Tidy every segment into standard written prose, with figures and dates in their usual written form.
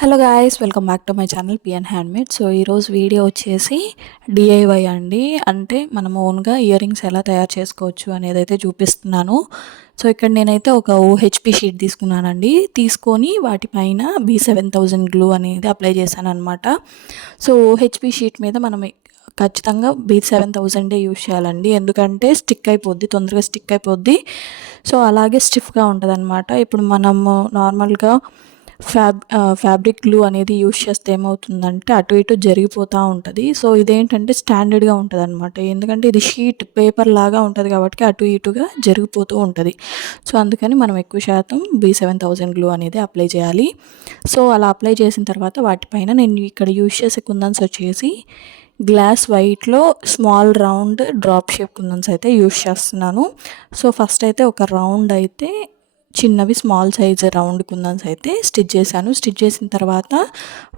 Hello guys, welcome back to my channel PN handmade. So ఈరోజు video వచ్చేసి DIY అండి. అంటే మనం ఓన్గా ఇయర్ రింగ్స్ ఎలా తయారు చేసుకోవచ్చు అనేది అయితే చూపిస్తున్నాను. సో ఇక్కడ నేనైతే ఒక ఓహెచ్పి షీట్ తీసుకున్నానండి. తీసుకొని వాటిపైన B7000 గ్లూ అనేది అప్లై చేశాను అనమాట. సో ఓహెచ్పి షీట్ మీద మనం ఖచ్చితంగా B7000 యూజ్ చేయాలండి. ఎందుకంటే స్టిక్ అయిపోద్ది, తొందరగా స్టిక్ అయిపోద్ది. సో అలాగే స్టిఫ్గా ఉంటుంది అనమాట. ఇప్పుడు మనము నార్మల్గా ఫ్యాబ్రిక్ గ్లూ అనేది యూజ్ చేస్తే ఏమవుతుందంటే అటు ఇటు జరిగిపోతూ ఉంటుంది. సో ఇదేంటంటే స్టాండర్డ్గా ఉంటుంది అనమాట. ఎందుకంటే ఇది షీట్ పేపర్ లాగా ఉంటుంది కాబట్టి అటు ఇటుగా జరిగిపోతూ ఉంటుంది. సో అందుకని మనం ఎక్కువ శాతం B7000 గ్లూ అనేది అప్లై చేయాలి. సో అలా అప్లై చేసిన తర్వాత వాటిపైన నేను ఇక్కడ యూజ్ చేసే కుందన్స్ వచ్చేసి గ్లాస్ వైట్లో small round drop shape kundans అయితే యూజ్ చేస్తున్నాను. సో ఫస్ట్ అయితే ఒక రౌండ్ అయితే చిన్నవి స్మాల్ సైజ్ రౌండ్ కుందన్స్ అయితే స్టిచ్ చేశాను. స్టిచ్ చేసిన తర్వాత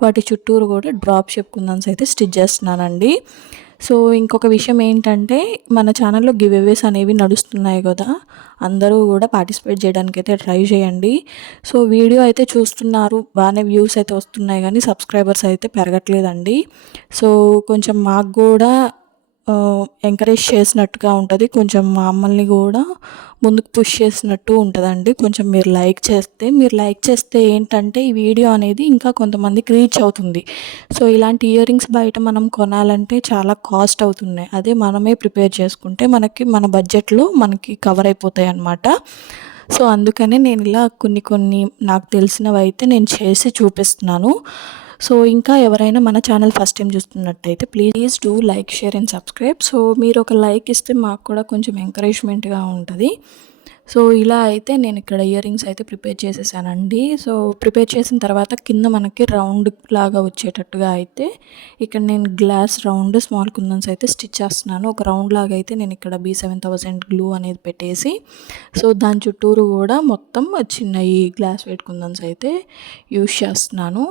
వాటి చుట్టూరు కూడా డ్రాప్ షేప్ కుందన్స్ అయితే స్టిచ్ చేస్తున్నానండి. సో ఇంకొక విషయం ఏంటంటే మన ఛానల్లో గివ్ అవేస్ అనేవి నడుస్తున్నాయి కదా, అందరూ కూడా పార్టిసిపేట్ చేయడానికి అయితే ట్రై చేయండి. సో వీడియో అయితే చూస్తున్నారు, బాగానే వ్యూస్ అయితే వస్తున్నాయి, కానీ సబ్స్క్రైబర్స్ అయితే పెరగట్లేదండి. సో కొంచెం మాకు కూడా ఎంకరేజ్ చేసినట్టుగా ఉంటుంది, కొంచెం మమ్మల్ని కూడా ముందుకు పుష్ చేసినట్టు ఉంటుందండి. కొంచెం మీరు లైక్ చేస్తే ఏంటంటే ఈ వీడియో అనేది ఇంకా కొంతమందికి రీచ్ అవుతుంది. సో ఇలాంటి ఇయర్ రింగ్స్ బయట మనం కొనాలంటే చాలా కాస్ట్ అవుతున్నాయి. అదే మనమే ప్రిపేర్ చేసుకుంటే మన బడ్జెట్లో మనకి కవర్ అయిపోతాయి అన్నమాట. సో అందుకనే నేను ఇలా కొన్ని నాకు తెలిసినవి అయితే నేను చేసి చూపిస్తున్నాను. సో ఇంకా ఎవరైనా మన ఛానల్ ఫస్ట్ టైం చూస్తున్నట్టయితే please do like, share and subscribe. So మీరు ఒక లైక్ ఇస్తే మాకు కూడా కొంచెం ఎంకరేజ్మెంట్గా ఉంటుంది. సో ఇలా అయితే నేను ఇక్కడ ఇయర్ రింగ్స్ అయితే ప్రిపేర్ చేసేసానండి. సో ప్రిపేర్ చేసిన తర్వాత కింద మనకి రౌండ్ లాగా వచ్చేటట్టుగా అయితే ఇక్కడ నేను గ్లాస్ రౌండ్ స్మాల్ కుందన్స్ అయితే స్టిచ్ చేస్తున్నాను. ఒక రౌండ్ లాగా అయితే నేను ఇక్కడ B7000 గ్లూ అనేది పెట్టేసి, సో దాని చుట్టూరు కూడా మొత్తం చిన్న ఈ గ్లాస్ వెయిట్ కుందన్స్ అయితే యూజ్ చేస్తున్నాను.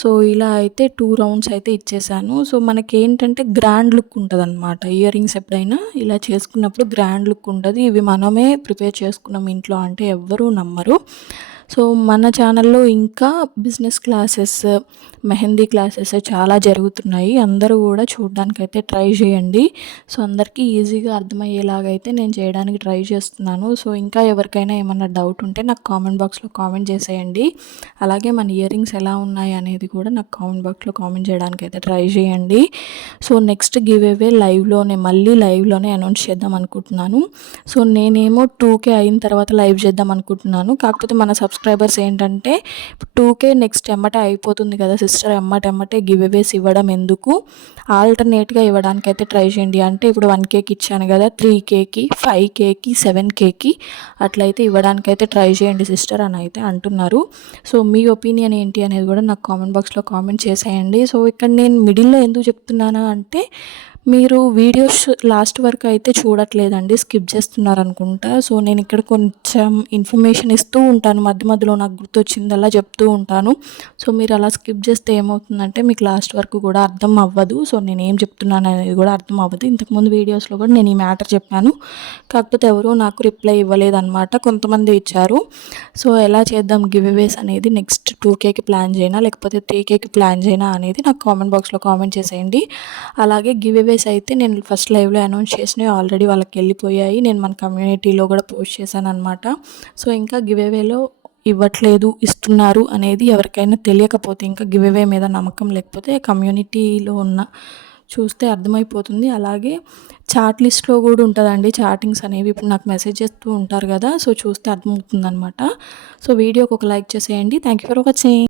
సో ఇలా అయితే 2 రౌండ్స్ అయితే ఇచ్చేసాను. సో మనకి ఏంటంటే గ్రాండ్ లుక్ ఉంటుంది అనమాట. ఇయర్ రింగ్స్ ఎప్పుడైనా ఇలా చేసుకున్నప్పుడు గ్రాండ్ లుక్ ఉంటుంది. ఇవి మనమే ప్రిపేర్ చేసుకున్నాం ఇంట్లో అంటే ఎవ్వరూ నమ్మరు. సో మన ఛానల్లో ఇంకా బిజినెస్ క్లాసెస్, మెహందీ క్లాసెస్ చాలా జరుగుతున్నాయి. అందరూ కూడా చూడడానికైతే ట్రై చేయండి. సో అందరికీ ఈజీగా అర్థమయ్యేలాగైతే నేను చేయడానికి ట్రై చేస్తున్నాను. సో ఇంకా ఎవరికైనా ఏమన్నా డౌట్ ఉంటే నాకు కామెంట్ బాక్స్లో కామెంట్ చేసేయండి. అలాగే మన ఇయర్ రింగ్స్ ఎలా ఉన్నాయి అనేది కూడా నాకు కామెంట్ బాక్స్లో కామెంట్ చేయడానికి అయితే ట్రై చేయండి. సో నెక్స్ట్ గివ్ అవే మళ్ళీ లైవ్లోనే అనౌన్స్ చేద్దాం అనుకుంటున్నాను. సో నేనేమో 2K అయిన తర్వాత లైవ్ చేద్దాం అనుకుంటున్నాను. కాకపోతే మన సబ్స్క్రైబర్స్ ఏంటంటే 2K నెక్స్ట్ ఎమ్మటే అయిపోతుంది కదా సిస్టర్, ఎమ్మటే గివ్ అవేస్ ఇవ్వడం ఎందుకు, ఆల్టర్నేట్గా ఇవ్వడానికి అయితే ట్రై చేయండి. అంటే ఇప్పుడు 1Kకి ఇచ్చాను కదా, 3Kకి, 5Kకి, 7Kకి అట్లయితే ఇవ్వడానికి అయితే ట్రై చేయండి సిస్టర్ అని అయితే అంటున్నారు. సో మీ ఒపీనియన్ ఏంటి అనేది కూడా నాకు కామెంట్ బాక్స్లో కామెంట్ చేసేయండి. సో ఇక్కడ నేను మిడిల్లో ఎందుకు చెప్తున్నాను అంటే మీరు వీడియోస్ లాస్ట్ వరకు అయితే చూడట్లేదండి, స్కిప్ చేస్తున్నారు అనుకుంటా. సో నేను ఇక్కడ కొంచెం ఇన్ఫర్మేషన్ ఇస్తూ ఉంటాను, మధ్యలో నాకు గుర్తొచ్చిందల్లా చెప్తూ ఉంటాను. సో మీరు అలా స్కిప్ చేస్తే ఏమవుతుందంటే మీకు లాస్ట్ వరకు కూడా అర్థం అవ్వదు. సో నేను ఏం చెప్తున్నాను అనేది కూడా అర్థం అవ్వదు. ఇంతకుముందు వీడియోస్లో కూడా నేను ఈ మ్యాటర్ చెప్పాను, కాకపోతే ఎవరూ నాకు రిప్లై ఇవ్వలేదన్నమాట. కొంతమంది ఇచ్చారు. సో ఎలా చేద్దాం గివ్ అవేస్ అనేది నెక్స్ట్ 2Kకి ప్లాన్ చేయనా లేకపోతే 3Kకి ప్లాన్ చేయనా అనేది నాకు కామెంట్ బాక్స్లో కామెంట్ చేసేయండి. అలాగే గివ్ అవేస్ అయితే నేను ఫస్ట్ లైవ్లో అనౌన్స్ చేసినవి ఆల్రెడీ వాళ్ళకి వెళ్ళిపోయాయి. నేను మన కమ్యూనిటీలో కూడా పోస్ట్ చేశాను అనమాట. సో ఇంకా గివ్ అవేలో ఇవ్వట్లేదు, ఇస్తున్నారు అనేది ఎవరికైనా తెలియకపోతే, ఇంకా గివ్ అవే మీద నమ్మకం లేకపోతే కమ్యూనిటీలో చూస్తే అర్థమైపోతుంది. అలాగే చాట్ లిస్ట్లో కూడా ఉంటుందండి చాటింగ్స్ అనేవి. ఇప్పుడు నాకు మెసేజ్ చేస్తూ ఉంటారు కదా, సో చూస్తే అర్థమవుతుంది అనమాట. సో వీడియోకి ఒక లైక్ చేసేయండి. Thank you for watching.